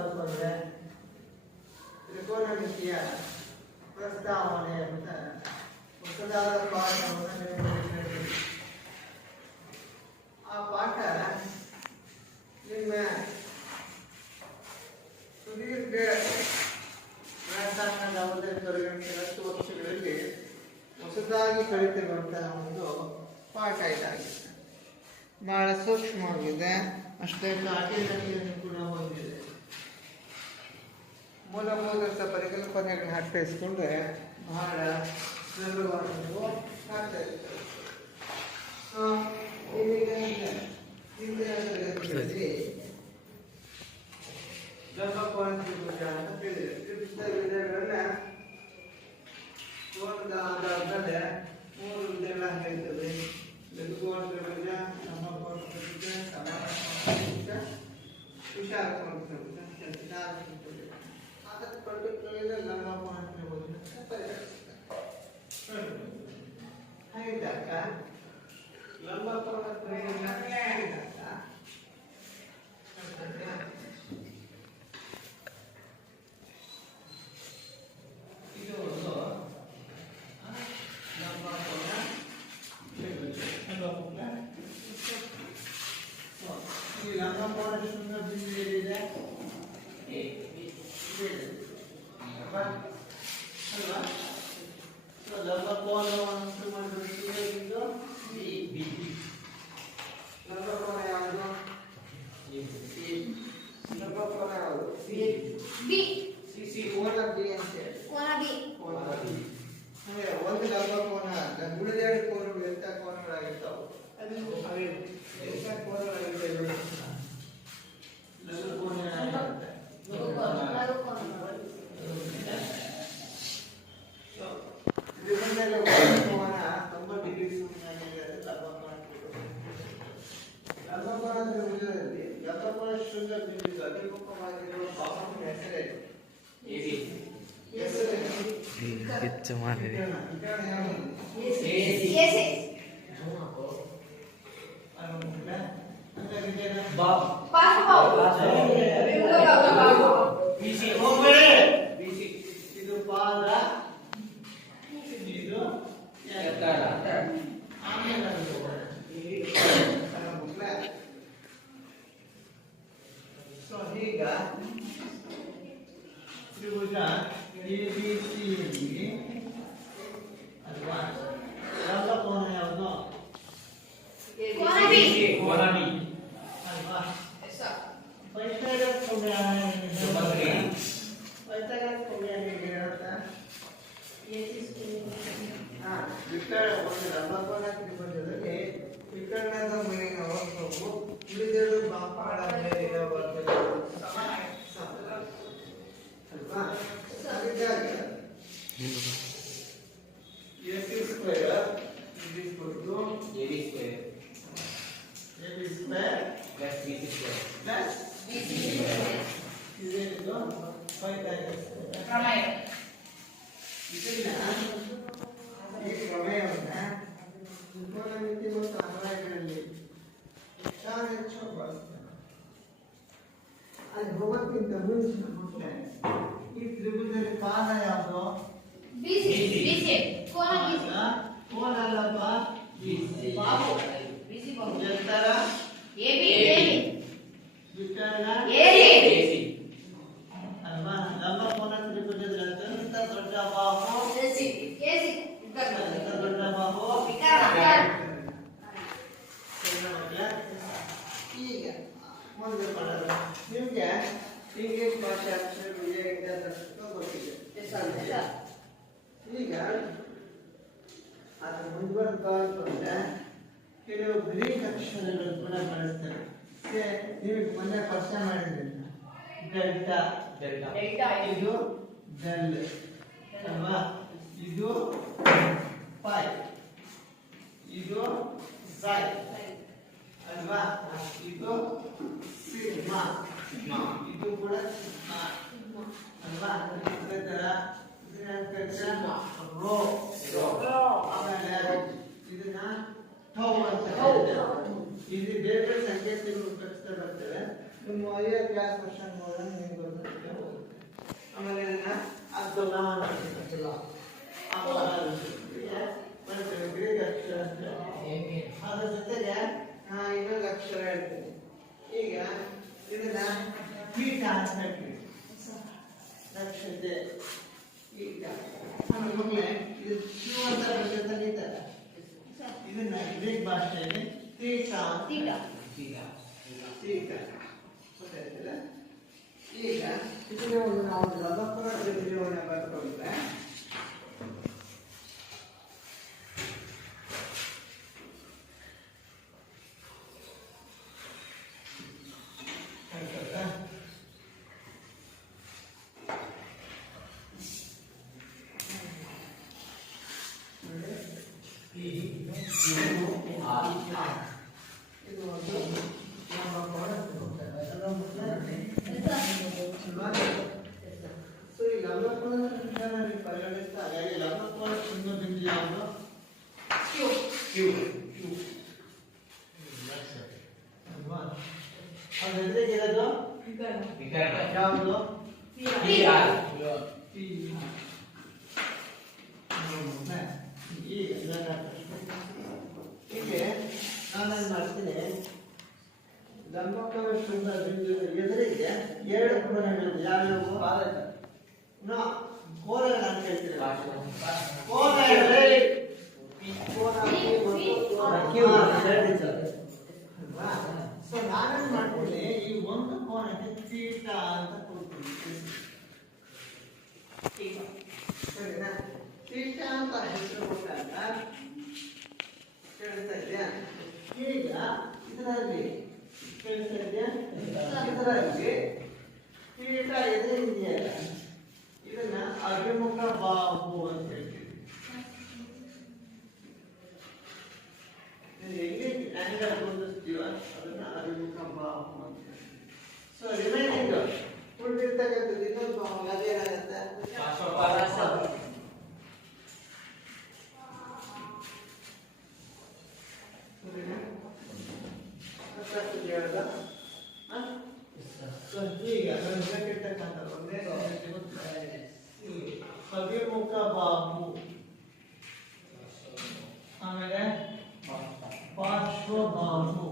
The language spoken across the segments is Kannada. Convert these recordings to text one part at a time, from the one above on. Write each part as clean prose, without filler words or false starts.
ಅಂತಂದ್ರೆ ತ್ರಿಕೋನಮಿತಿಯ ಪ್ರಸ್ತಾವನೆ ಅಂತ ಹೊಸದಾದ ಪಾಠವನ್ನು ನೀವು ಆ ಪಾಠ ನಿಮ್ಮ ಸುದೀರ್ಘ ವ್ಯಾಸಂಗದ ಅವಧಿ 10 ವರ್ಷಗಳಲ್ಲಿ ಹೊಸದಾಗಿ ಕಲಿತಿರುವಂತಹ ಒಂದು ಪಾಠ ಇದಾಗಿದೆ. ಬಹಳ ಸೂಕ್ಷ್ಮವಾಗಿದೆ, ಅಷ್ಟೇ ಕಾಠಿಣ್ಯತೆಯನ್ನು ಕೂಡ ಹೊಂದಿದೆ. ಮೂಲಭೂತ ಪರಿಕಲ್ಪನೆಗಳನ್ನ ಅರ್ಥೈಸ್ಕೊಂಡ್ರೆ ಬಹಳ ಸುಲಭವಾಗಿ ನೀವು ಅರ್ಥ ಇರ್ತದೆ. ಅಂತ ತಿಳಿದಿದೆ. ತ್ರಿಭುಜದ ವಿಧಗಳನ್ನ ಕೋನದ ಆಧಾರದಲ್ಲಿ 3 ವಿಧಗಳಾಗಿ ಇರ್ತದೆ. ಲಘುಕೋನ ತ್ರಿಭುಜ, ಸಮಕೋನ ತ್ರಿಭುಜ, ಸಮಾನ ತ್ರಿಭುಜ, ವಿಶಾಲ ಕೋನ ತ್ರಿಭುಜ, ಚತುರ್ಭುಜ. ಅದಕ್ಕೆ ಪರ್ಟಿಕ್ಯುಲರ್ ಲಂಬಕೋನ ತ್ರಿಭುಜ ಹಾಗಿದ್ದಾಗ ಲಂಬಕೋನ ತ್ರಿಭುಜ ಹಾಗಿದ್ದಾಗ ಇದು ಒಂದು ಲಂಬಕೋನ ತ್ರಿಭುಜ. ಈ ಲಂಬಕೋನ ಶೂನ್ಯ ಬಿಂದು ಏನಿದೆ ಅಲ್ವಾ? ಲಂಬಕೋನವನ್ನು ಮಾಡಿದ್ದು ಲಂಬಕೋನ ಯಾವುದು? ಲಂಬಕೋನ ಯಾವುದು? ಕೋನ ಬಿ ಅಂತೇಳಿ ಅಂದ್ರೆ ಒಂದು ಲಂಬಕೋನ ಉಳಿದೆರಡು ಕೋನಗಳು ಎಂತ ಕೋನಗಳಾಗಿರ್ತಾವೆ ಎಂತ ಕೋನಗಳಾಗಿರ್ತವೆ? ಲಘುಕೋನ ಆಗಿರುತ್ತೆ. ಲಂಬಕೋನ 90 ಡಿಗ್ರಿ ಶೂನ್ಯವಾಗಿದೆ. ಲಂಬಕೋನ ತ್ರಿಭುಜದಲ್ಲಿ ಲಂಬಕೋನ ಶೂನ್ಯ ಬಿಂದುವಿಗೆ ಅಭಿಮುಖವಾಗಿರುವ ಬಾಹುವಿನ ಹೆಸರೇನು? ಇದು ಪಾದ, ಇದು ಈಗ ತ್ರಿಭುಜ ಎಬಿಸಿಯಲ್ಲಿ ಅಲ್ವಾ ಲಂಬಕೋನ ಯಾವುದು? ಅಲ್ವಾ? ಪೈಥಾಗರಸ್ ಕೋನ ಪೈಥಾಗರಸ್ ಕೋನ ಒಂದು ಲಂಬಕೋನ ತ್ರಿಭುಜದಲ್ಲಿ ವಿಕರ್ಣದ ಮೇಲಿನ ವಸ್ತುವು ಉಳಿದೆರಡು ಬಾಹುಗಳ ಮೇಲಿನ ವಸ್ತುವು ಸಮ ಅಲ್ವಾ? ಹಾಗಾಗಿ AC square is equal to AB square plus BC square plus BC square is equal to Pythagoras ಪ್ರಮೇಯ. ಇದನ್ನ ಈ ಪ್ರಮೇಯವನ್ನ ತ್ರಿಕೋನಮಿತಿ ಮತ್ತು ಅನ್ವಯಗಳಲ್ಲಿ ಹೆಚ್ಚು ಬಳಸ್ತಾರೆ. ಅಲ್ಲಿ ಹೋಗೋಕ್ಕಿಂತ ಮುಂಚೆ ಈ ತ್ರಿಭುಜದಲ್ಲಿ ಪಾದ ಯಾವುದು? ಕೋನ ಅಲ್ಲಪ್ಪ, ಎತ್ತರ ವಿಕರ್ಣ ಅಲ್ವಾ? ಲಂಬಕೋನ ತ್ರಿಭುಜದ ಅತ್ಯಂತ ದೊಡ್ಡ ಬಾಹು ದೊಡ್ಡ ಬಾಹು. ಈಗ ಮುಂದೆ ಮಾಡೋಣ. ನಿಮ್ಗೆ ಇಂಗ್ಲಿಷ್ ಭಾಷೆ ಅಕ್ಷರ ಗೊತ್ತಿದೆ. ಈಗ ಅದು ಮುಂದುವರೆದ ಕೆಲವು ಗ್ರೀಕ್ ಅಕ್ಷರಗಳು ಕೂಡ ಬಳಸ್ತಾರೆ. ನಿಮಗೆ ಮೊನ್ನೆ ಪರಿಚಯ ಮಾಡಿದ್ರಿಂದ ಡೆಲ್ಟಾ ಇದು ಡೆಲ್ ಅಲ್ವಾ? ಇದು ಪೈ, ಇದು ಝೈ ಅಲ್ವಾ? ಇದು ಸಿಗ್ಮಾ, ಇದು ಕೂಡ ಅಲ್ವಾ? ಅದೇ ತರ ರೋ, ಆಮೇಲೆ ಇದನ್ನ ಟೌ ಅಂತ ಇದು ಬೇರೆ ಬೇರೆ ಸಂಕೇತಗಳು ಉಪಯೋಗಿಸ್ತಾ ಬರ್ತೇವೆ. ನಿಮ್ಮ 5ನೇ ಕ್ಲಾಸ್ ಕ್ವಶನ್ ನಿಮಗೆ ಇದನ್ನ ಕೀಟ ಅಂತ ಹೇಳ್ತೀವಿ. ನಕ್ಷತೆ ಕೀಟ. ಆಮೇಲೆ ಮಕ್ಕಳೇ ಇದು ಕ್ಯೂ ಅಂತ ಬರುತ್ತೆ ಗೀತಲ್ಲ, ಇದನ್ನ ಗ್ರೀಕ್ ಭಾಷೆಯಲ್ಲಿ ತೀಟ ಗೊತ್ತಾಯ್ತಲ್ಲ. ಈಗ ಇದನ್ನ ಒಂದು ನಾವು ಲಭಕರ ವಿವರಣೆ ಬರ್ಕೊಂಡ್ರೆ ಯಾವುದು ಹೀಗೆ ನಾನೇನ್ ಮಾಡ್ತೀನಿ, ಲಂಬಕೋನ ಶೃಂಗ ಬಿಂದು ಎದುರಿಗೆ ಎರಡು ಕೋನಗಳು ಯಾವ್ಯಾವು ಕೋನ ಅಂತ ಹೇಳ್ತೀವಿ. ಕೋನ ಸೊ ನಾನೇನ್ ಮಾಡ್ತೀನಿ, ಈ ಒಂದು ಕೋನಕ್ಕೆ ತೀಟ ಅಂತ ಕೊಡ್ತೀನಿ. ಸರಿನಾ? ತೀಟ ಅಂತ ಹೆಸರು ಕೊಟ್ಟಾಗ ಕೇಳ್ತಾ ಇದೆಯಾ? ಈಗ ಇದರಲ್ಲಿ ಕೇಳ್ತಾ ಇದೆಯಾ? ಇದರಲ್ಲಿ ತೀಟ ಇದೆಯಲ್ಲ, ಇದನ್ನ ಅಭಿಮುಖ ಬಾಹು ಅಂತ ಹೇಳ್ತೀವಿ. ಎಲ್ಲಿ ಆಂಗಲ್ ಹೊಂದಿಸ್ತೀವೋ ಅದನ್ನ ಅಭಿಮುಖ ಬಾಹು ಅಂತ. ಸೊ ರಿಮೈನಿಂಗ್ ಉಳಿದಿರ್ತಕ್ಕಂಥದ್ದು ಇನ್ನೊಂದು ಬಾಹು ಅದೇನಾಗುತ್ತೆ? ಈಗ ಬೇಕಿರ್ತಕ್ಕಂಥ ಒಂದೇ ಅಭಿಮುಖ ಬಾಹು, ಆಮೇಲೆ ಪಾರ್ಶ್ವಬಾಹು,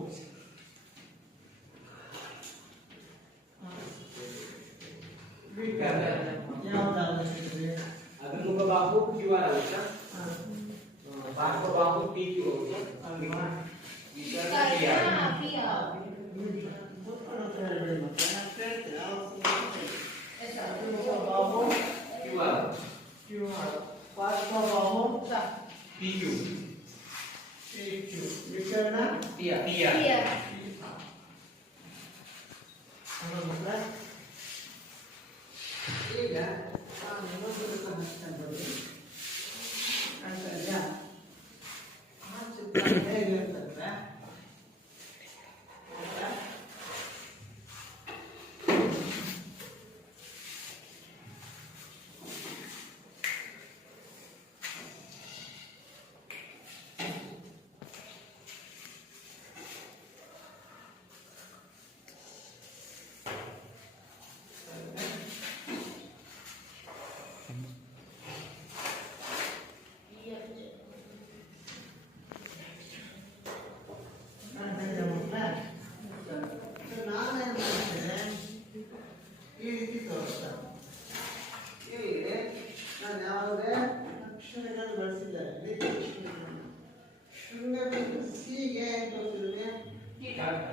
ಯಾವ್ದಾಗುತ್ತೆ? ಅಭಿಮುಖ ಬಾಹು ಕ್ಯೂ ಆರ್ ಆಗುತ್ತಾ? ಪಾರ್ಶ್ವಬಾಹು ಟಿ ಕ್ಯೂ ಆಗುತ್ತೆ. ಅಲ್ವಾ? ಪಾರ್ಶ್ವಬಾಹು PQ ವಿಕರ್ಣ PR ಈಗ ಹೇಗಿರ್ತದೆ?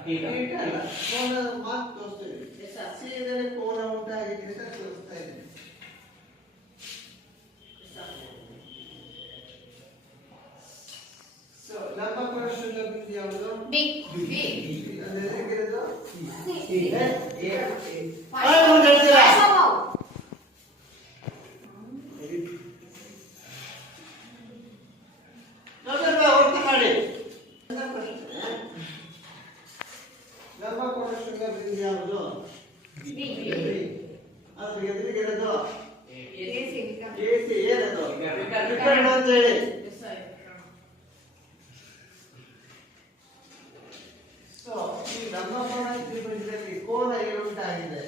ಕೋನ ಮಾರ್ಕ್ ತೋರಿಸ್ತೀವಿ. ಸೀದಲ್ಲಿ ಕೋನ ಉಂಟಾಗಿದೆ ಅಂತ ತೋರಿಸ್ತಾ ಇದ್ದೀನಿ. ಸೊ ಲಂಬಕೋನ ಶೃಂಗ ಬಿಂದು ಯಾವುದು? ಅಂದ್ರೆ ಹೇಗಿರೋದು? ಲಂಬಕೋನ ಶೃಂಗ ಬಿಂದು ಯಾವುದು? ಅದ್ರ ಎದುರಿಗಿರೋದು AC ಏನದು? ವಿಕರ್ಣ ಅಂತ ಹೇಳಿ. ಸೊ ಈ ಲಂಬಕೋನ ತ್ರಿಭುಜದಲ್ಲಿ ಕೋನ ಏನು ಉಂಟಾಗಿದೆ?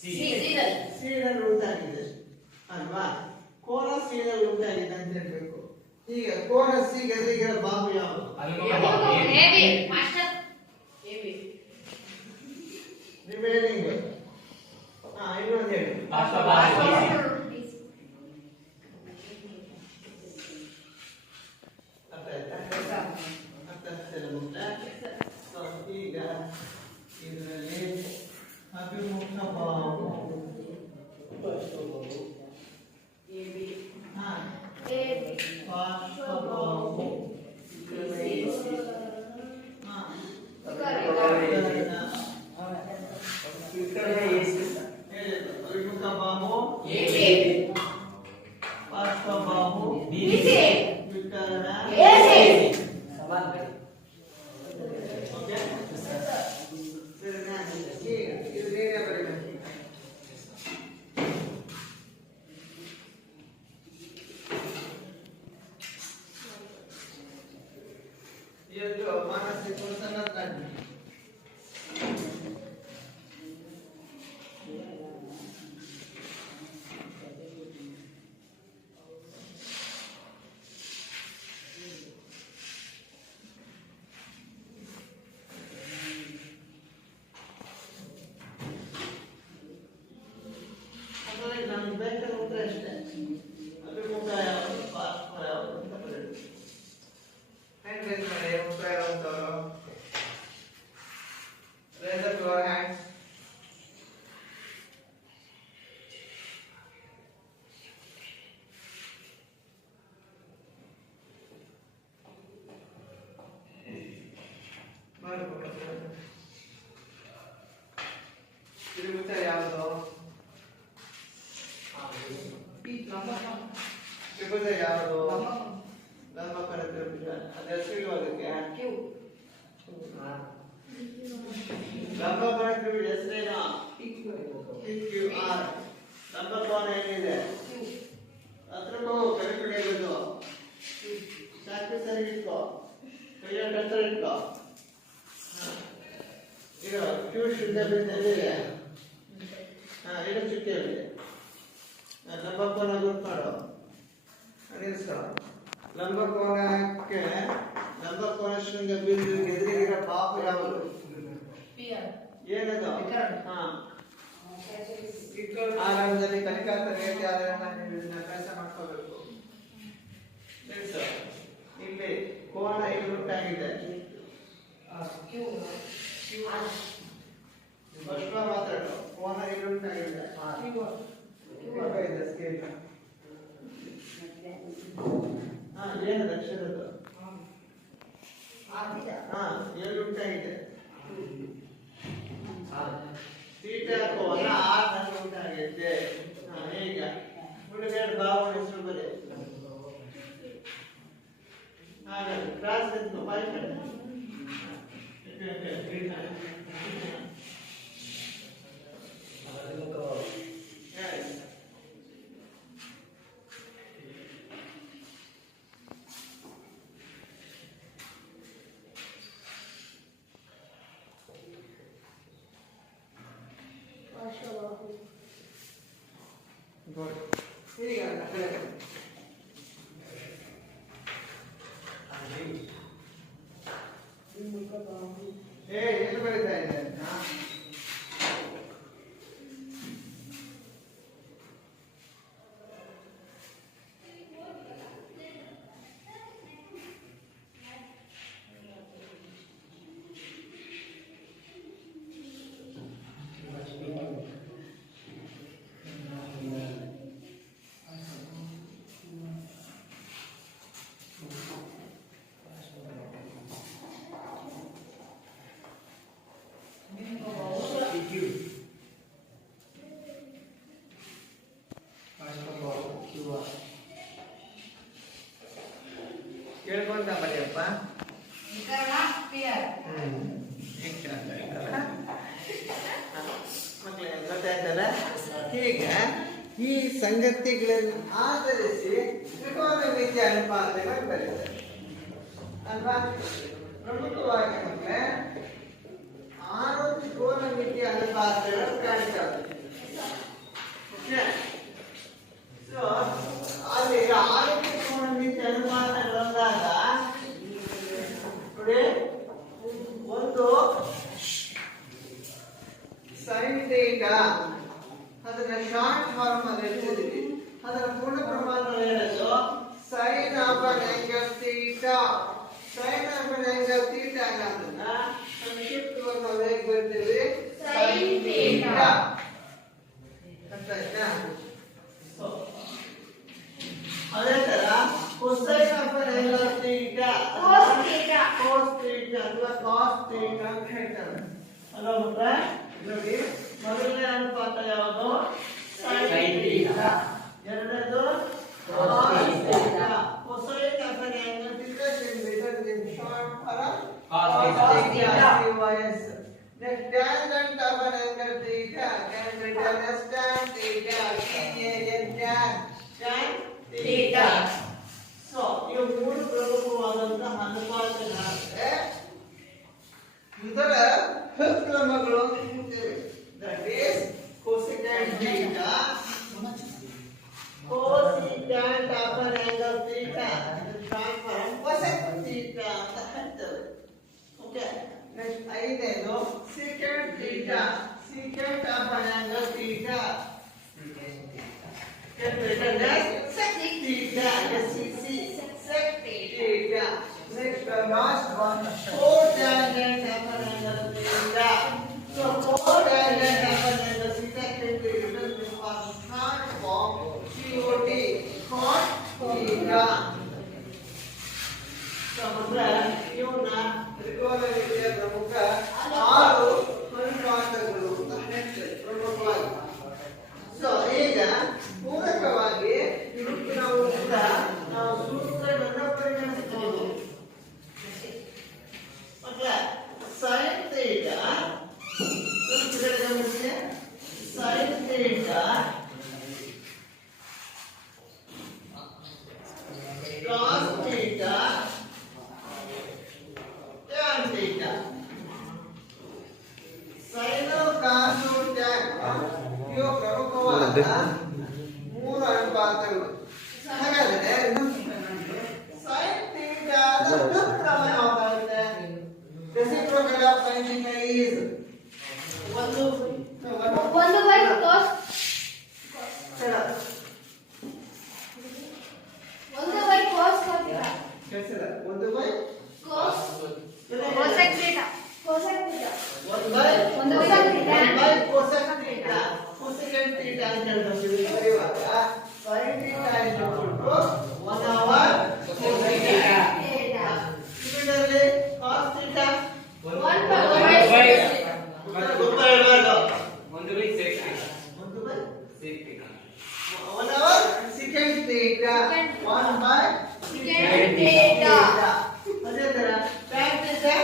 ಸಿನಲ್ಲಿ ಉಂಟಾಗಿದೆ ಅಲ್ವಾ? ಕೋನ ಸಿನಲ್ಲಿ ಉಂಟಾಗಿದೆ ಅಂತ ಹೇಳ್ಬೇಕು. ಈಗ ಕೋನ ಸಿ ಎದುರಿಗಿರೋ ಬಾಹು ಯಾವುದು? ರಿಮೈನಿಂಗ್ ಪಾರ್ಶ್ವಬಾಹು ಅರ್ಥ ಆಯ್ತಾ? ಅರ್ಥ ಆಗ್ತಿಲ್ಲ ಮಕ್ಕಳೇ? So, ಈಗ ಇದರಲ್ಲಿ ಅಭಿಮುಖ ಬಾಹು ಹಾ ಪಾರ್ಶ್ವಬಾಹು ಹಾ ಅಭಿಮುಖ ಬಾಹು ಪಾರ್ಶ್ವಬಾಹು ವಿಕರ್ಣ ಓಕೆ ಸರಿ ನಾನು ಈಗ ಇದು ಬೇರೆ ಬರೀಬೇಕು ಇದು ಮಾನಸಿಕ ಸನ್ನದ್ಧತೆ ಅದರಲ್ಲಿ ನಮ್ಗೆ ಬೇಕಾದ ಉತ್ತರ ಅಷ್ಟೇ ಅಭಿಮುಖ ಯಾವುದು ಪಾರ್ಶ್ವ ಯಾವುದು ಅಂತ ಬರೆಯೋದು ಹ್ಯಾಂಡ್ ರೈಸ್ ಮಾಡಿ ಉತ್ತರ ಯಾವಂತವರು ರೈಸ್ ಅಪ್ ಯುವರ್ ಹ್ಯಾಂಡ್ ಇದು ಉತ್ತರ ಯಾವುದು ತ್ರಿಭುಜ ಯಾವುದು ಲಂಬಕೋನ ತ್ರಿಭುಜ ಅದು ಹೆಸರು ಇರೋದಕ್ಕೆ ಲಂಬಕೋನ ತ್ರಿಭುಜ ಹೆಸರೇನು PQR ಲಂಬಕೋನ ಏನಿದೆ ಹತ್ರ ಕರೆಕ್ಟ್ ಹಿಡಿಯೋದು ಸಾಕು ಸರಿ ಇಟ್ಕೋ ಕೈಯಲ್ಲಿ ಹತ್ರ ಇಟ್ಕೋ ಈಗ ಕ್ಯೂ ಶುದ್ಧ ಬಿಂದಿದೆ ಇದು ಚುಕ್ಕಿಯಲ್ಲಿದೆ ಲಂಬಕೋನ ಗುರುತು ಮಾಡು ಅನಿಸ್ಕೊ ಲಂಬಕೋನಕ್ಕೆ ಲಂಬಕೋನ ಶೃಂಗ ಬಿಂದು ಎದುರಿಗಿರೋ ಬಾಹು ಯಾವುದು ಏನದು ಆರಂಭದಲ್ಲಿ ಕಲಿಕಾಂತ ರೇಖೆ ಆದರೆ ನೀವು ಇದನ್ನ ಅಭ್ಯಾಸ ಮಾಡ್ಕೋಬೇಕು ಇಲ್ಲಿ ಕೋನ ಇಲ್ಲಿ ಉಂಟಾಗಿದೆ ಸ್ಪಷ್ಟ ಮಾತಾಡು ಕೋನ ಇಲ್ಲಿ ಉಂಟಾಗಿದೆ ಏನು ಅಕ್ಷರದ್ದು ಎಲ್ಲಿ ಉಂಟಾಗಿದೆ ಥೀಟಾ ಕೋನ ಆರ್ ನಲ್ಲಿ ಉಂಟಾಗಿದೆ ಈಗ ಉಳಿದೆರಡು ಬಾಹು ಹೆಸರು ಬರೀ ಹಾಗಾಗಿ ಕ್ರಾಸ್ ಎತ್ತು ಬಾಯಿ ಕಡೆ ಈಗ ಎಲ್ಲಿ ಬರೀತಾ ಇದೆ ಕೇಳ್ಕೊಂತ ಬರೆಯಪ್ಪ ಮಕ್ಕಳೇ ಗೊತ್ತಾಯ್ತಲ್ಲ ಈಗ ಈ ಸಂಗತಿಗಳನ್ನು ಆಧರಿಸಿ ತ್ರಿಕೋನಮಿತಿ ಅನುಪಾತಗಳು ಬರೀತಾರೆ ಅಲ್ವಾ ಪ್ರಮುಖವಾಗಿ ಮಕ್ಕಳೇ 6 ತ್ರಿಕೋನಮಿತಿ ಅನುಪಾತಗಳು ಕಾಣ್ತವೆ ಸೊ ಅಲ್ಲಿ 6 ತ್ರಿಕೋನಮಿತಿ ಅನುಪಾತಗಳಂದಾಗ ನೋಡಿ ಒಂದು sin θ ಅದರ ಅದನ್ನ ಶಾರ್ಟ್ ಫಾರ್ಮ್ ಅಲ್ಲಿ ಹೇಳ್ತಿದ್ವಿ. ಅದರ ಪೂರ್ಣ ಪ್ರಮಾಣ ಹೇಳೋದು sin of an angle theta. sin of an angle theta ಅನ್ನೋದನ್ನ ಸಂಕ್ಷಿಪ್ತವಾಗಿ ನಾವು ಹೇಗೆ ಬರ್ತೀವಿ? sin theta. ಅರ್ಥ ಆಯ್ತಾ? ಅದೇ ತರ cosine of an angle theta cos theta ಅಥವಾ cos theta ಅಂತ ಹೇಳ್ತಾರೆ. ಅಲ್ವಾ ಮಕ್ಕಳೇ? ನೋಡಿ ಮೊದಲನೇ ಅನುಪಾತ ಯಾವುದು? sin theta. ಎರಡನೇದು cos theta. cosine of an angle theta is written in short form cos theta. Next, tangent of an angle theta can be written as tan theta. Tan theta. So, ಇವು ಮೂರು ಪ್ರಮುಖವಾದಂತಹ ಅನುಪಾತಗಳಾದರೆ ಇದರ ಕ್ರಮಗಳು ಅಂತ ಹೇಳ್ತೇವೆ. That is cosecant theta, cosecant of an angle theta, transform cosecant theta ಅಂತ ಹೇಳ್ತೇವೆ. Okay. Next, ಐದನೇದು secant theta, secant of an angle theta. Can be written as sec theta, SEC, sec theta. Next, the last one, cotangent of an angle theta. So, cotangent of an angle theta can be written in short form COT, cot theta. So, ಇವನ್ನ ತ್ರಿಕೋನಮಿತಿಯ ಪ್ರಮುಖ 6 ಅನುಪಾತಗಳು ಅಂತ ಹೇಳ್ತೇವೆ ಪ್ರಮುಖವಾಗಿ. ಸೊ ಈಗ ಪೂರಕವಾಗಿ ಇವತ್ತು ನಾವು ಸೂತ್ರಗಳನ್ನು ಪರಿಗಣಿಸಬಹುದು. ಮತ್ತೆ sin theta sin theta cos theta tan theta sin cos tan ಇವು ಪ್ರಮುಖವಾದ ಮೂರು ಅನುಪಾತಗಳು. ಹಾಗಾದರೆ sin theta ದ ಕ್ರಮ ಯಾವ್ದಾಗುತ್ತೆ? Reciprocal of sin theta is ಒಂದು by cos theta. ಒಂದು by cos theta. ಒಂದು by cos cosec theta. Cosec theta. ಒಂದು by cosec theta. Cosecant theta ಅಂತ ಹೇಳ್ತೀವಿ. ಬರೆಯುವಾಗ sin theta is equal to 1 over cosec theta. Similarly cos theta 1 by sec theta. 1 over secant theta. 1 by secant theta. ಅದೇ ತರ tan theta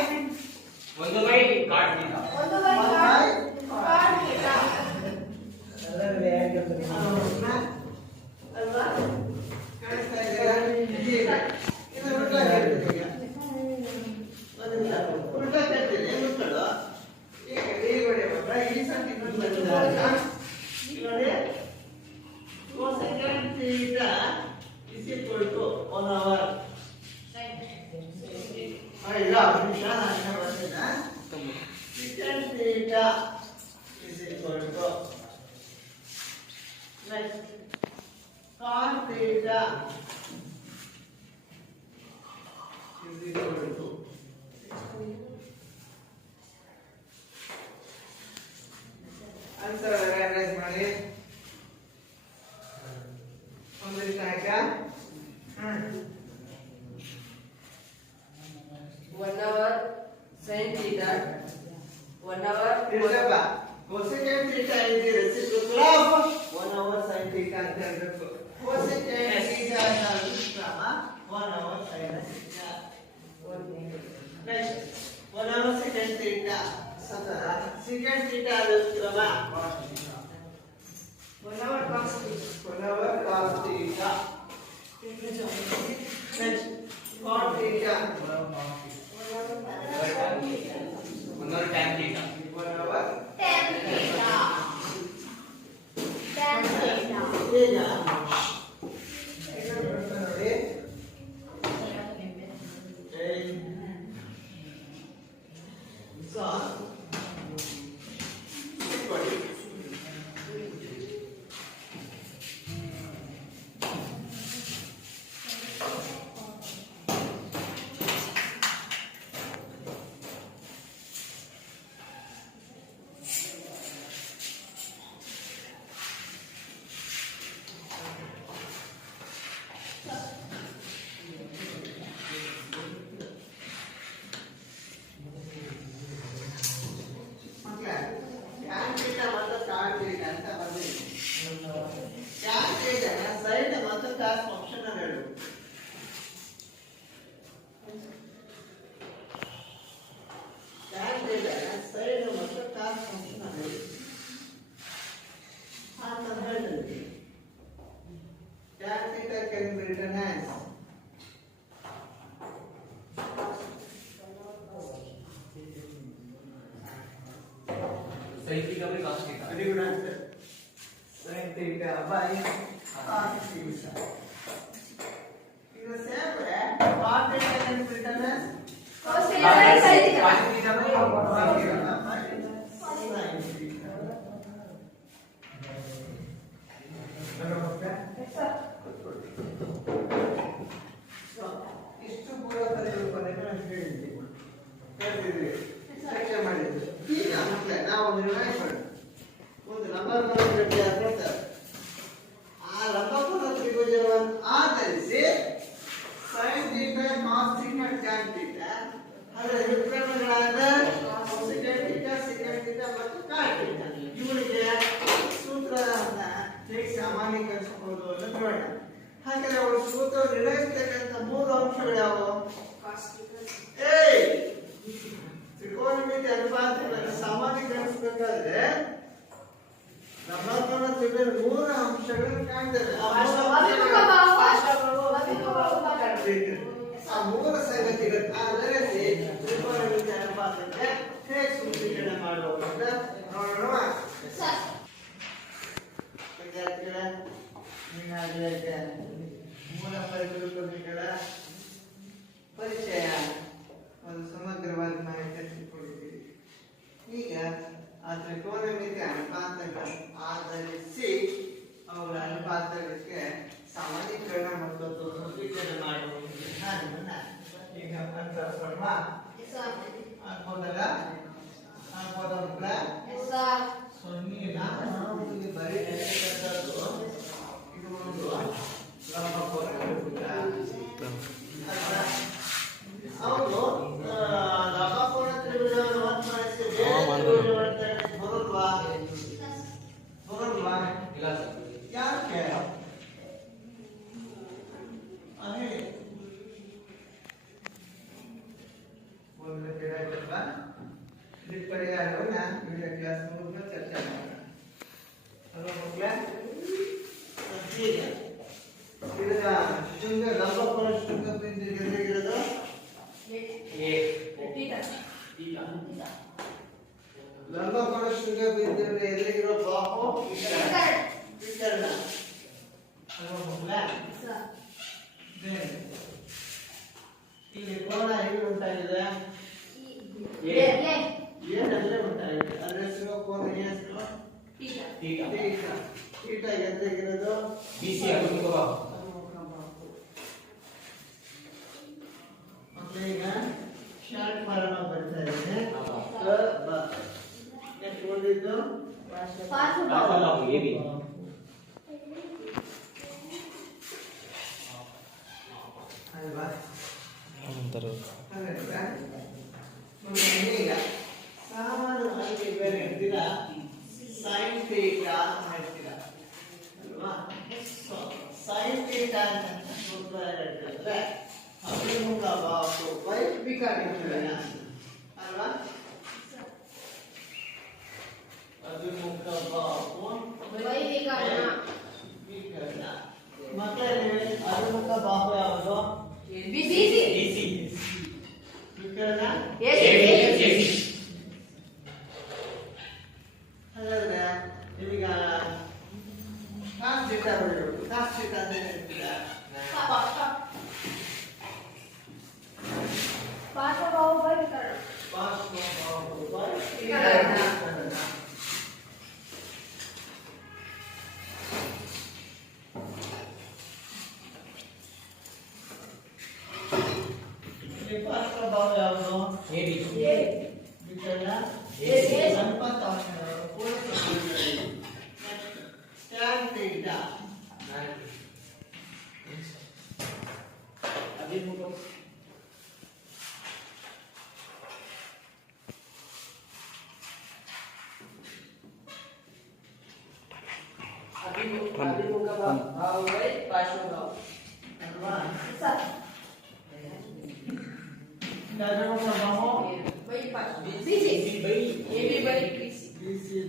1 by cot theta. 1 by cot theta. ಅಲ್ವಾ? ಕಾಣಿಸ್ತಾ ಇದೆಯಾ? ಇದು ಉಲ್ಟಾ ಹೇಳ್ತಿದೆ ಈಗ. ಉಲ್ಟಾ ಹೇಳ್ತಿದೆ ಮಕ್ಕಳು. ಈಗ ನೋಡಿ ಮಕ್ಕಳ ಈ ಸಂಖ್ಯೆ ಬಂದಿದ್ದಾರೆ. ನೋಡಿ cosecant theta is equal to 1 hour. ಇಲ್ಲ ನಿಮಿಷ ನಾನು ಬರ್ತೀನಿ. secant theta is equal to next cos theta is equal to answer revise ಮಾಡಿ. ಒಂದು ನಿಮಿಷ ಆಯ್ತಾ? 1 hour sin theta, 1 hour ಇಲ್ಲಪ್ಪ cosecant theta is the reciprocal of 1 over sin theta ಅಂತ ಹೇಳ್ಬೇಕು. cosecant theta ಅನ್ನೋದು ಕ್ರಮ 1 over sin theta. Next 1 over secant theta ಸತರ secant theta ಅದು ಕ್ರಮ 1 over cos theta. 1 over cos theta. Next cot theta 1 over tan theta. 1 over tan theta. Tan theta. ಈಗ ಇನ್ನೊಂದು ಪ್ರಶ್ನೆ ನೋಡಿ. So, Tan theta can be written as Sin theta by cos theta. very good answer. Sin theta by cos theta. In the same way, cot theta can be written as cos theta by sin theta. Cos theta by cos theta by sin theta. ಇಷ್ಟು ಪೂರಕತೆಗಳು ನಾನು ಹೇಳಿದ್ವಿ ಚರ್ಚೆ ಮಾಡಿದ್ವಿ. ಈಗ ಮತ್ತೆ ನಾವು ಒಂದು ನಿರ್ಣಯಿಸೋಣ. ಒಂದು ಲಂಬಕೋನ ತ್ರಿಭುಜ ಕೊಡ್ತಾರೆ. ಆ ಲಂಬಕೋನ ತ್ರಿಭುಜವನ್ನು ಆಧರಿಸಿ sin theta, cos theta, tan theta ಅದರ ವ್ಯುತ್ಪನ್ನಗಳಾದ secant theta, secant theta ಮತ್ತು cot theta ಇವರಿಗೆ ಸೂತ್ರವನ್ನ ಹೇಗೆ ಸಾಮಾನ್ಯೀಕರಿಸಬಹುದು ಅಂತ ನೋಡೋಣ. ಹಾಗಾದ್ರೆ ಅವರು ಸೂತ್ರ ನಿರ್ಣಯಿಸತಕ್ಕಂಥ ಮೂರು ಅಂಶಗಳು ಯಾವುವು? ತ್ರಿಕೋನಮಿತಿ ಅನುಪಾತಗಳನ್ನು ಸಾಮಾನ್ಯೀಕರಿಸಬೇಕಾದ್ರೆ ಲಂಬಕೋನ ತ್ರಿಭುಜದ ಮೂರು ಅಂಶಗಳು ಕಾಣ್ತವೆ. ಆ ಮೂರು ಸಂಗತಿಗಳು ಆಧರಿಸಿ ತ್ರಿಕೋನಮಿತಿ ಅನುಪಾತಕ್ಕೆ ಹೇಗೆ ಸೂತ್ರೀಕರಣ ಮಾಡುವುದು ಅಂತ ನೋಡೋಣ. ವಿದ್ಯಾರ್ಥಿಗಳ ನೀನಾಗಲಿಕ್ಕೆ ಮೂಲ ಪರಿಕಲ್ಪನೆಗಳ ಪರಿಚಯ ಒಂದು ಸಮಗ್ರವಾದ ಮಾಹಿತಿ ಕೊಟ್ಟಿದ್ದೀವಿ. ಈಗ ಆ ತ್ರಿಕೋನಮಿತಿ ಅನುಪಾತಗಳ ಆಧರಿಸಿ ಅವುಗಳ ಅನುಪಾತಗಳಿಗೆ ಸಾಮಾನ್ಯೀಕರಣ ಮತ್ತು ಸೂತ್ರೀಕರಣ ಮಾಡುವ ವಿಧಾನವನ್ನ ಈಗ ಅನುಸರಿಸೋಣ. ಮೊದಲ ಸೊನ್ನೆನ ಇಲ್ಲಿ ಬರೀತಕ್ಕಂಥದ್ದು ಇದು ಒಂದು ಲಂಬಕೋನ ತ್ರಿಭುಜ. ಹೌದು, ಲಂಬಕೋನ ತ್ರಿಭುಜವನ್ನು ಹೊರತುಪಡಿಸಿ ಬೇರೆ ತ್ರಿಭುಜವನ್ನು ಬರಲ್ವಾ? ಇಲ್ಲ ಸರ್. ಯಾಕೆ ಹೇಳಿ. ಒಂದು ಕೇಳಾಯ್ತಲ್ವಾ? ಇದಕ್ಕೆ ಪರಿಹಾರವನ್ನ ವಿಡಿಯೋ ಕ್ಲಾಸ್ ಮೂಲಕ ಚರ್ಚೆ ಮಾಡೋಣ. ಅಲ್ವಾ ಮಕ್ಕಳೇ? ಈಗ ಇದರ ಶೃಂಗ ಲಂಬಕೋನ ಶೃಂಗ ಬಿಂದು ಎಲ್ಲಿರೋದು? ಲಂಬಕೋನ ಶೃಂಗ ಬಿಂದು ಎಲ್ಲಿರೋ ಬಾಹು ವಿಕರ್ಣ. ಅಲ್ವಾ ಮಕ್ಕಳೇ? ಇಲ್ಲಿ ಕೋನ ಹೇಗೆ ಉಂಟಾಗಿದೆ? ಏನಲ್ಲೇ ಉಂಟಾಗಿದೆ. ಅದರ ಹೆಸರು ಕೋನ ಹೆಸರು theta. ಥೀಟಾ ಎಂತಾಗಿರೋದು? BC ಅಭಿಮುಖ ಬಾಹು. ಮತ್ತೆ ಈಗ ಶಾರ್ಟ್ ಫಾರ್ಮ್ ಬರ್ತಾ ಇದೆ. ನೆಕ್ಸ್ಟ್ ಓದಿದ್ದು ಪಾರ್ಶ್ವಬಾಹು AB. ಅಲ್ವಾ? ಅಂತಾರೆ ಹಾಗಾದ್ರೆ ಈಗ ಸಾಮಾನ್ಯವಾಗಿ ಬೇರೆ ಹೇಳ್ತೀರಾ sin theta ಅಂತ ಹೇಳ್ತೀರಾ ಅಲ್ವಾ? sin theta ಅಂತ ಸೂತ್ರ ಹೇಳ್ತಿದ್ರೆ ಅಭಿಮುಖ ಬಾಹು ಬೈ ವಿಕರ್ಣ ಅಲ್ವಾ? ಅಭಿಮುಖ ಬಾಹು ವಿಕರ್ಣ. ಮತ್ತೆ ಅಭಿಮುಖ ಬಾಹು ಯಾವುದು? BC. ವಿಕರ್ಣ AB. ಹಾಗಾದ್ರೆ ನಿಮಗೆ cos theta ಬರೆಯಬೇಕು. cos theta ಅಂದ್ರೆ ಹೇಳ್ತೀರಾ? ಪಾರ್ಶ್ವಬಾಹು ಬೈ ವಿಕರ್ಣ. ಇಲ್ಲಿ ಪಾರ್ಶ್ವಬಾಹು ಯಾವುದು? AB. ವಿಕರ್ಣ AB. ಸಂಪತ್ತ ಅಂಶಗಳು ಪೂರಕ ಸಂಖ್ಯೆಗಳು. tan theta ಅಭಿಮುಖ ಅಭಿಮುಖ ಬಾಹು ಬೈ ಪಾರ್ಶ್ವಬಾಹು. ಅಲ್ವಾ? ಅಭಿಮುಖ ಬಾಹು ಬೈ ಪಾರ್ಶ್ವ BC by AB by BC.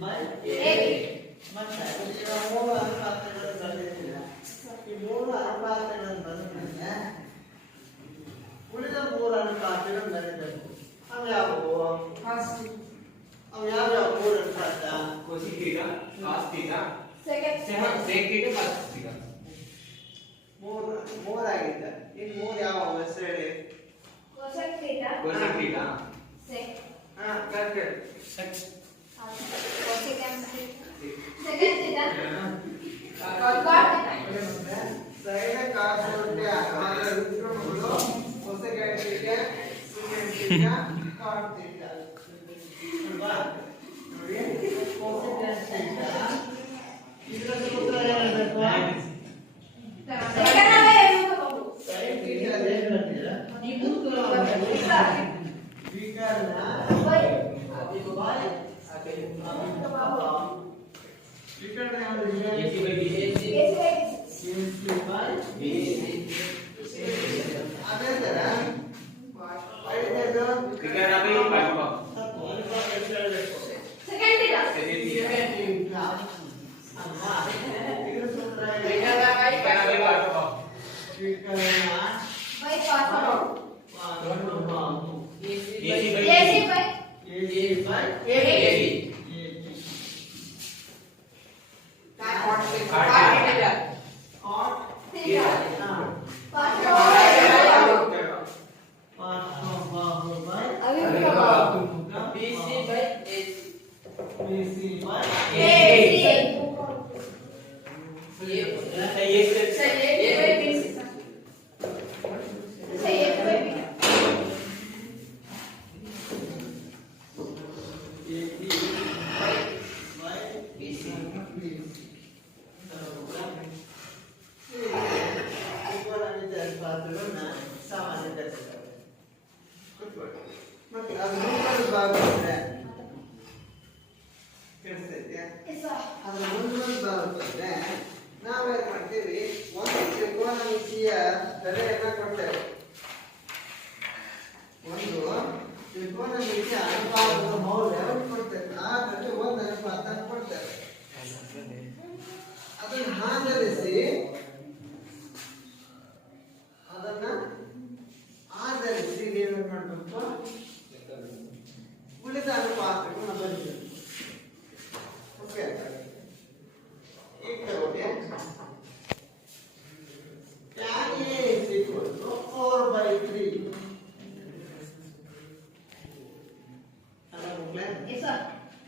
by AB. ಮತ್ತೆ ಈಗ ಮೂರು ಅನುಪಾತಗಳನ್ನು ಬರೆದಿಲ್ಲ. ಈ ಮೂರು ಅನುಪಾತಗಳನ್ನು ಬರೆದಿಲ್ಲ. ಉಳಿದ ಮೂರು ಅನುಪಾತಗಳನ್ನು ಬರೆಯಬೇಕು. ಅವು ಯಾವುವು? ಅವು ಯಾವ್ಯಾವ ಮೂರು ಅನುಪಾತ? cosec theta, cos theta, Second. sec theta, cos theta. ಮೂರಾಗಿದ್ದ. ಇನ್ನು ಮೂರು ಯಾವ ಹೆಸರು ಹೇಳಿ? Cosec theta. Cosec theta, Sec. ಹಾ correct. Cosecant theta. Second theta. Cot theta. Side cos ಹೊರಟೆ ಅದರ ರೂಪಗಳು cosecant theta, second theta, cot theta. ಅಲ್ವಾ? ನೋಡಿ ಕೊಸೆಕೆಂಟ್ ಥೀಟಾ ಇದರ ಸೂತ್ರ ಏನಿರಬೇಕು? Second away ಏನು ಸೈಡ್ ಥೀಟಾ ಏನು ಹೇಳ್ತೀರಾ? ನೀವು ಸೂತ್ರ ವಿಕರ್ಣ ಬೈ ಬೈ ವಿಕರ್ಣ ಯಾವುದು? AC by BC, AC by BC, ಅದೇ ತರ ಐದನೇದು ವಿಕರ್ಣ by ಪಾರ್ಶ್ವ, ತಪ್ಪು ಅನುಪಾತ ಎಷ್ಟು ಹೇಳಬೇಕು? Second theta. second theta, ಅಲ್ವಾ? ಇದರ ಸೂತ್ರ ವಿಕರ್ಣ by ಪಾರ್ಶ್ವ, ವಿಕರ್ಣ By ಪಾರ್ಶ್ವ. AC by AC BC, by AC by AB, cot theta. cot theta. ಹಾ ಪಾರ್ಶ್ವ. ಪಾರ್ಶ್ವಬಾಹು by ಅವಿಭಾಜ್ಯ. BC by BC by AC. ಮತ್ತೆ ಅದು ಮುಂದಿನ ಭಾಗ ಇದೆ ಕೇಳಿಸ್ತೈತೆ? ಅದರ ಮುಂದಿನ ಭಾಗ ಬಂದ್ರೆ ನಾವೇನ್ ಮಾಡ್ತೀವಿ, ಒಂದು ತ್ರಿಕೋನಮಿತಿಯ ಬೆಲೆಯನ್ನ ಕೊಡ್ತೇವೆ. ಒಂದು ತ್ರಿಕೋನಮಿತಿಯ ಅನುಪಾತದ ಮೌಲ್ಯವನ್ನು ಕೊಡ್ತೇವೆ. ಅದರಲ್ಲಿ ಒಂದು ಅನುಪಾತ ಕೊಡ್ತೇವೆ. ಅದನ್ನು ಆಧರಿಸಿ ನೀವೇನ್ ಮಾಡ್ಬೇಕು? ಉಳಿದ ಅನುಪಾತಗಳನ್ನು ಬರೀಬೇಕು. ಓಕೆ, ಈಗ ನೋಡಿ tan A is equal to 4/3. ಅಲ್ಲ ಮಕ್ಕಳೇ? Yes sir.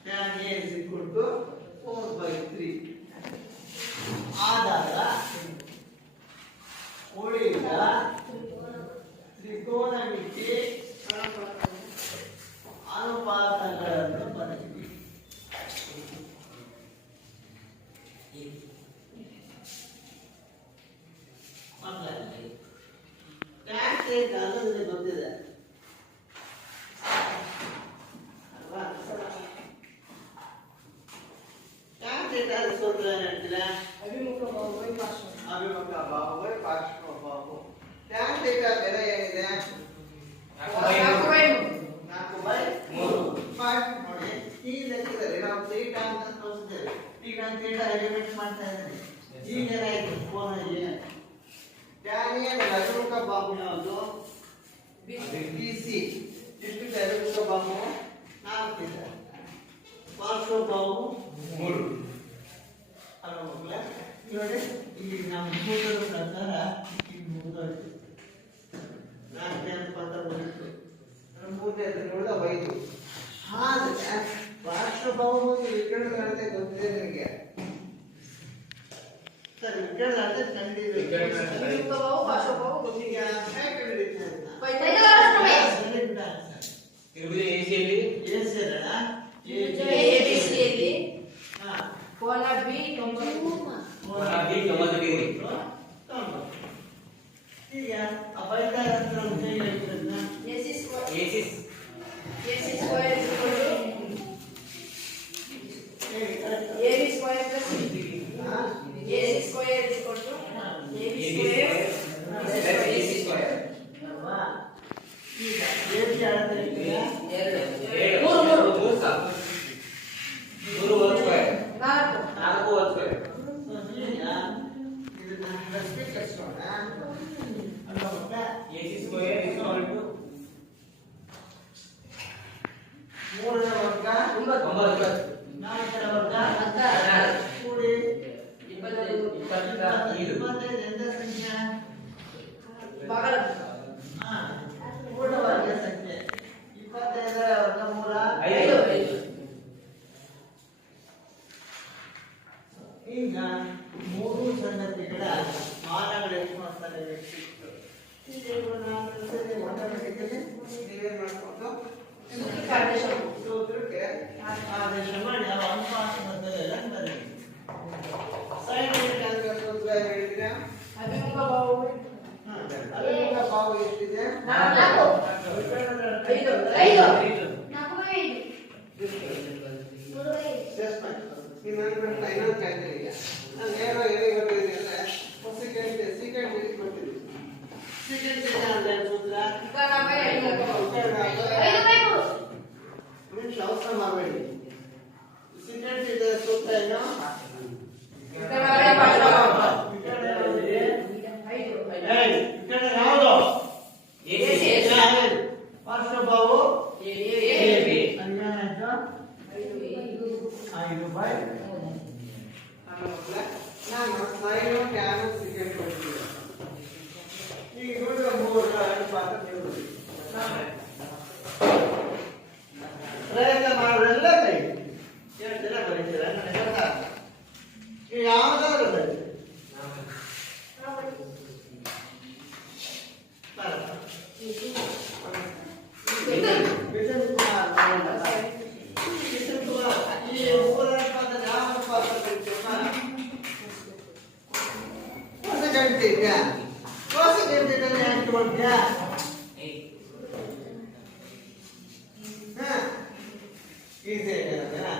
tan A is equal to 4/3 ಆದಾಗ ಉಳಿದ ತ್ರಿಕೋನಮಿತಿ ಅನುಪಾತಗಳನ್ನು ಬರೆಯಿರಿ. tan theta ಅನ್ನೋದು ಗೊತ್ತಿದೆ ಅಲ್ವಾ? tan theta ದ ಸೂತ್ರ ಏನು ಹೇಳ್ತೀರಾ? ಅಭಿಮುಖ ಬಾಹು by ಪಾರ್ಶ್ವ. ಅಭಿಮುಖ ಬಾಹು by ಪಾರ್ಶ್ವ ಬಾಹು. tan theta ಬೆಲೆ ಏನಿದೆ? 4/3. 4/3. ಫಸ್ಟ್ ನೋಡಿ ಈ ಲೆಕ್ಕದಲ್ಲಿ ನಾವು ಥೀಟಾ ಅಂತ ತೋರಿಸಿದ್ದೇವೆ. ಈಗ ನಾನು ಥೀಟಾ ಎಲಿಮೆಂಟ್ ಮಾಡ್ತಾ ಇದ್ದೇನೆ. ಈಗ ಏನಾಯ್ತು? ಕೋನ ಏನು? tan A ನ ಅಭಿಮುಖ ಬಾಹು ಯಾವುದು? BC. ಎಷ್ಟು ಅಭಿಮುಖ ಬಾಹು? 4 ಇದೆ. ಪಾರ್ಶ್ವ ಬಾಹು 3. ಅಲ್ವಾ ಮಕ್ಕಳೇ? ನೋಡಿ ಇಲ್ಲಿ ನಮ್ಮ ಸೂತ್ರದ ಪ್ರಕಾರ ಇಲ್ಲಿ ಮುಗಿದೋಯ್ತು. 4 ಅನುಪಾತ ಮುಗಿತು. ಮೂರನೇದು ಉಳಿದ 5. ಆದ್ರೆ ಪಾರ್ಶ್ವಭಾವ ಮತ್ತು ವಿಕರ್ಣದ ಅಳತೆ ಗೊತ್ತಿದೆ ನಿಮಗೆ. ಸರ್ ವಿಕರ್ಣದ ಅಳತೆ ಕಂಡಿದೆ. ಅಭಿಮುಖ ಬಾಹು ಪಾರ್ಶ್ವ ಬಾಹು ಗೊತ್ತಿದೆ. ಈಗ ಹೇಗೆ ಕಂಡಿಡಿತೀವಿ ಅದನ್ನ? ಬೈತಾಗ ತಿರುಗುದ AC ಯಲ್ಲಿ ಎಸ್ ಹೇಳೋಣ. ABC ಯಲ್ಲಿ ಹಾ ಕೋನ B 90. ಕೋನ B 90 ಡಿಗ್ರಿ. ಈಗ ಅಬೈತಾರ ಅಂತ ಹೇಗೆ ಹೇಳ್ತಿದ್ನ? AC square. AC AC square is equal to ಹೇಗೆ ಕರೆಕ್ಟ್? AB square plus ಹಾ AC square is equal to AB square plus AC square. ಅಲ್ವಾ? ಈಗ AB ಅಳತೆ ಹೇಳ್ತೀರಾ? ಮೂರು ಮೂರು ಸಾಕು. 9 4 ವರ್ಗ 14 ಕೂಡಿ 25 25 ಎಂತ ಸಂಖ್ಯೆ ಭಾಗಲ ಪೂರ್ಣವರ್ಗ ಸಂಖ್ಯೆ 25 ವರ್ಗಮೂಲ 5 ಈಗ ಮೂರು ಸಂಗತಿಗಳ ಮಾನಗಳು ಎಷ್ಟು ಮಾಡ್ತಾರೆ ಈಗ ಇವುಗಳನ್ನ automatically ನೀವೇನ್ ಮಾಡ್ಕೊಂಡು ಸೂತ್ರಕ್ಕೆ ಆದೇಶ ಮಾಡಿ ಆ ಅನುಪಾತದಲ್ಲೆಲ್ಲ ಬರೀರಿ. sin θ ಸೂತ್ರ ಹೇಳಿದ್ರೆ ಅಭಿಮುಖ ಬಾಹು ಅಭಿಮುಖ ಬಾಹು ಎಷ್ಟಿದೆ? 4 5 Just ಮಾಡಿ. ಈ ನನ್ನ ಇನ್ನೊಂದು ಕ್ಯಾಲ್ಕುಲೇಟ್ ಇಲ್ಲ. ನಾನು ನೇರವಾಗಿ ಹೇಗೆ ಬರ್ತಿದ್ದೀನಿ ಅಂದ್ರೆ ಸೆಕೆಂಡ್ ಕೊಡ್ತೀನಿ. ಸೆಕೆಂಡ್ ಅಂದ್ರೆ ಸೂತ್ರ ನಿಮಿಷ ಅವಸರ ಮಾಡಬೇಡಿ. ಸೆಕೆಂಡ್ ಇದೆ ಸೂತ್ರ ಏನು? ಯಾವುದು? ಫಸ್ಟ್ ಬಾವು ನಾನು ಸೈನು ಟ್ಯಾನು ಸೆಕೆಂಡ್ ಕೊಡ್ತೀನಿ. ಈಗ ಇವುಗಳ ಮೂರರ ಅನುಪಾತ ನೀವು ಪ್ರಯತ್ನ ಮಾಡೋರೆಲ್ಲ ಕೈ ಎಷ್ಟು ಜನ ಬರೀತೀರ ನನಗೆ ಗೊತ್ತಾಗ. ನೀವು ಯಾವ್ದಾದ್ರು ಬರೀ ವಿಜಯ್ ಕುಮಾರ್ ಈ ಮೂರರ ಅನುಪಾತ ಯಾವ ಅನುಪಾತ ಹೊಸ ಗಂಟೆ ಇದೆಯಾ? ಹೊಸ ಗಂಟೆನಲ್ಲಿ ಯಾಕೆ ಮಾಡ್ತೀಯಾ? ಈಸಿ ಆಗಿರೋದಾ?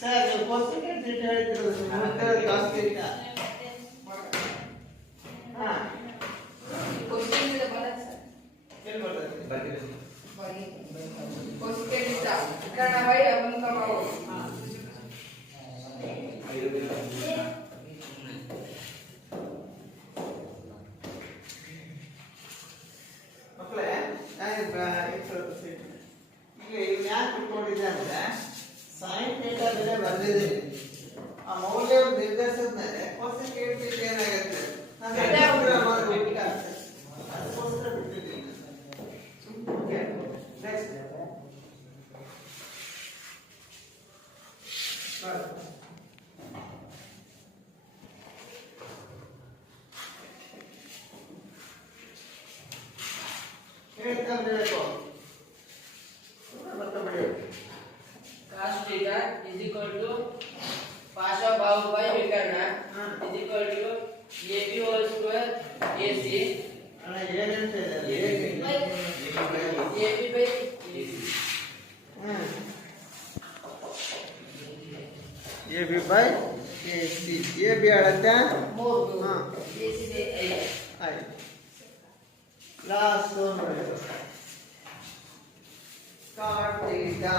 ಸರ್ ನೀವು ಪರ್ಸೆಂಟೇಜ್ ಡೇಟ್ ಹೇಳ್ತಿರೋದು ಉತ್ತರ ಜಾಸ್ತಿ ಇಲ್ಲ. ಮಕ್ಕಳೇ ಈಗ ಇವ್ನು ಯಾಕೆ ಇಟ್ಕೊಂಡಿದ್ದೆ ಅಂದ್ರೆ ಸೈನ್ ಥೀಟಾ ಬೆಲೆ ಬರ್ದಿದ್ದೀನಿ. ಆ ಮೌಲ್ಯವನ್ನು ನಿರ್ಧರಿಸಿದ ಮೇಲೆ ಪರ್ಸೆಂಟೇಜ್ ಡೇಟ್ ಏನಾಗುತ್ತೆ ನಾನು ಬಿಟ್ಟಾಗ್ತದೆ. ಅದಕ್ಕೋಸ್ಕರ ಬಿಟ್ಟಿದ್ದೀನಿ. ಓಕೆ ನೆಕ್ಸ್ಟ್ ಹೇಳ್ಬೇಕು ಮತ್ತೆ ಬಿಡಿ. cos theta is equal to partial bow by vikarna is equal to AB whole square AC ಅಣ್ಣ ಏನಂತ ಇದೆ? AB by AC AB by AC. AB ಅಳತೆ 3 ಹಾ AC by 5 ಆಯ್ತು. ಲಾಸ್ಟ್ ನೋಡಿ cot theta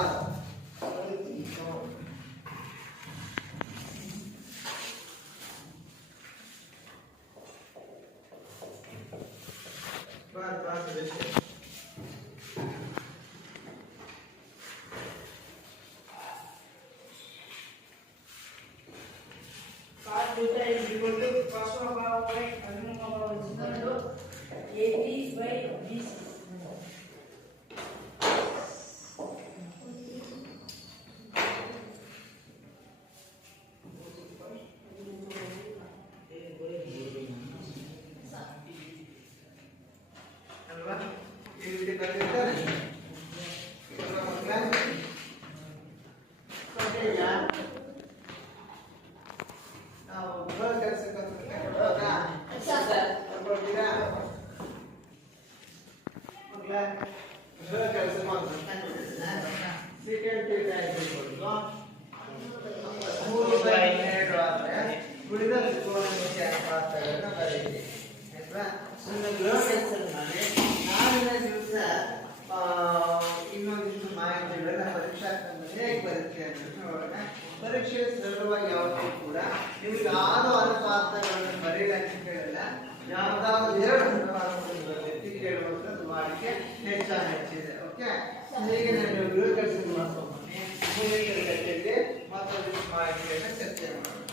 cos theta is equal to partial bow by abhimukhya bow is equal to AB by BC ಅಲ್ವಾ? ಈ ರೀತಿ ಬರ್ತಿರ್ತಾರೆ. ನಾವು ಗೃಹ ಕೆಲಸಕ್ಕೆ ಗೃಹ ಕೆಲಸ ಸೆಕೆಂಡ್ ಥೀಟಾ ಮೂರು ಬೈ 2 ಆದ್ರೆ ಉಳಿದ ತ್ರಿಕೋನಮಿತಿಯ ಅನುಪಾತಗಳನ್ನು ಬರೀರಿ. ಆಯ್ತಾ? ಒಂದು ಗೃಹ ಕೆಲಸ ಮಾಡಿ ನಾಳಿನ ದಿವಸ ಇನ್ನೊಂದಿಷ್ಟು ಮಾಹಿತಿಗಳನ್ನ ಪರೀಕ್ಷಾ ಹೇಗೆ ಬರುತ್ತೆ ಅಂತ ನೋಡೋಣ. ಪರೀಕ್ಷೆ ಸುಲಭವಾಗಿ ಯಾವತ್ತೂ ಕೂಡ ನಿಮಗೆ 6 ಅನುಪಾತಗಳನ್ನು ಬರೀಲಿಕ್ಕೆ ಕೇಳಿಲ್ಲ, ಯಾವ್ದಾದ್ರು ಎರಡು ಹಂತವಾಗಿ ಕೇಳುವಂಥದ್ದು ವಾಡಿಕೆ ಹೆಚ್ಚಿದೆ. ಓಕೆ, ಹೀಗೆ ನಾನು ಗೃಹಕಲ್ಪನೆ ಮಾಡ್ಕೊಂಡ್ಬನ್ನಿ. ಮುಂದಿನ ತರಗತಿಯಲ್ಲಿ ಮತ್ತೊಂದು ಮಾಹಿತಿಯನ್ನು ಚರ್ಚೆ ಮಾಡೋಣ.